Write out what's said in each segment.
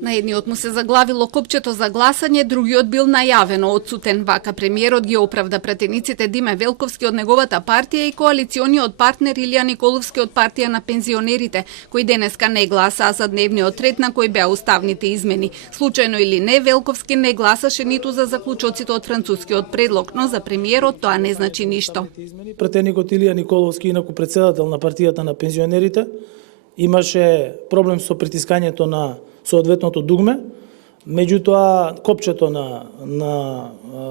На едниот му се заглавило копчето за гласање, другиот бил најавено одсутен. Вака премиерот ги оправда пратениците Диме Велковски од неговата партија и коалициониот партнер Илија Николовски од партија на пензионерите, кои денеска не гласаа за дневниот ред на кој беа уставните измени. Случајно или не, Велковски не гласаше ниту за заклучоците од францускиот предлог, но за премиерот тоа не значи ништо. Пратеникот Илија Николовски, инаку председател на партијата на пензионерите, имаше проблем со притискањето на соодветното дугме, меѓутоа копчето на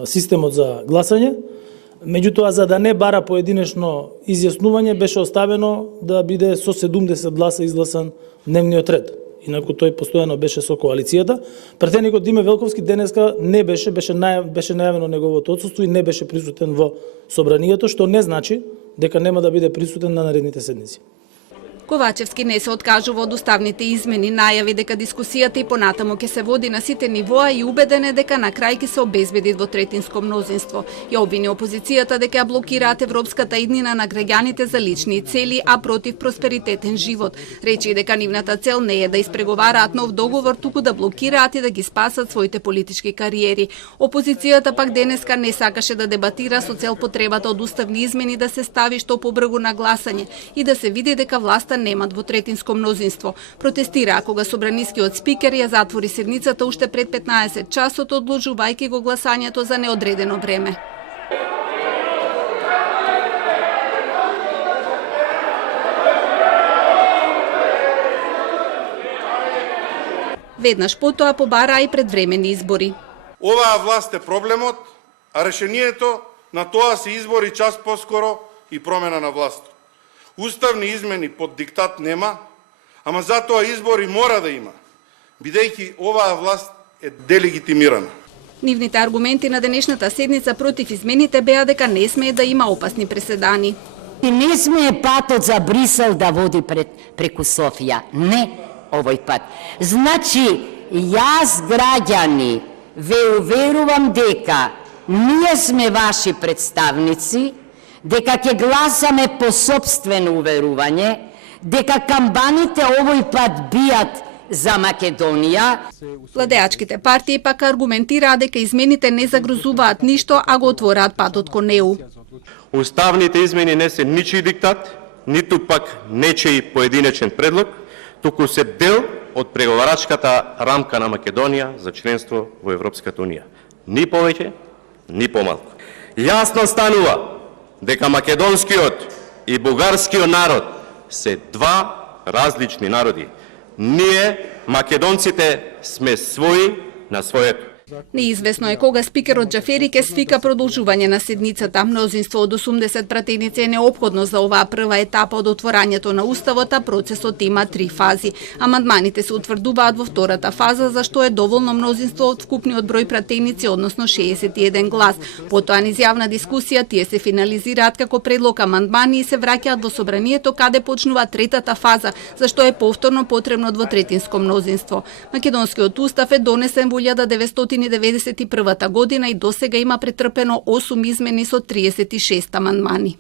системот за гласање, меѓутоа за да не бара поединечно изјаснување беше оставено да биде со 70 гласа изгласан дневниот ред. Инаку тој постојано беше со коалицијата. Пратеникот Диме Велковски денеска не беше најавено неговото отсуство и не беше присутен во собранието, што не значи дека нема да биде присутен на наредните седници. Ковачевски не се откажува од уставните измени, најави дека дискусијата и понатаму ќе се води на сите нивоа и убеден е дека на крај ќе се обезбеди двотретинско мнозинство. Ја обвини опозицијата дека ја блокираат европската иднина на граѓаните за лични цели, а против просперитетен живот. Речи дека нивната цел не е да испреговараат нов договор, туку да блокираат и да ги спасат своите политички кариери. Опозицијата пак денеска не сакаше да дебатира со цел потребата од уставни измени да се стави што побргу на гласање и да се види дека власта нема двотретинско мнозинство. Протестираа кога собранискиот спикер ја затвори седницата уште пред 15 часот, одложувајќи го гласањето за неодредено време. Веднаш потоа побараа и предвремени избори. Оваа власт е проблемот, а решението на тоа се избори час поскоро и промена на власт. Уставни измени под диктат нема, ама затоа избори мора да има, бидејќи оваа власт е делегитимирана. Нивните аргументи на денешната седница против измените беа дека не смее да има опасни преседани. И не смее патот за Брисел да води преку Софија. Не овој пат. Значи, јас граѓани ве уверувам дека ние сме ваши представници, дека ќе гласаме по сопствено уверување, дека камбаните овој пат бијат за Македонија. Владеачките партии пак аргументираа дека измените не загрозуваат ништо, а го отвораат патот кон ЕУ. Уставните измени не се ничиј диктат, ниту пак нечиј поединечен предлог, туку се дел од преговарачката рамка на Македонија за членство во Европската унија. Ни повеќе, ни помалку. Јасно станува дека македонскиот и бугарскиот народ се два различни народи. Ние, македонците, сме своји на своето. Неизвестно е кога спикерот Џафери ќе свика продолжување на седницата. Мнозинство од 80 пратеници е неопходно за оваа прва етапа од отворањето на Уставот, а процесот има 3 фази. Амандманите се утврдуваат во втората фаза, за што е доволно мнозинство од вкупниот број пратеници, односно 61 глас. Потоа низ јавна дискусија тие се финализираат како предлог амандмани и се враќаат во собранието каде почнува третата фаза, за што е повторно потребно двотретинско мнозинство. Македонскиот устав е донесен во 1991 година и досега има претрпено 8 измени со 36 амандмани.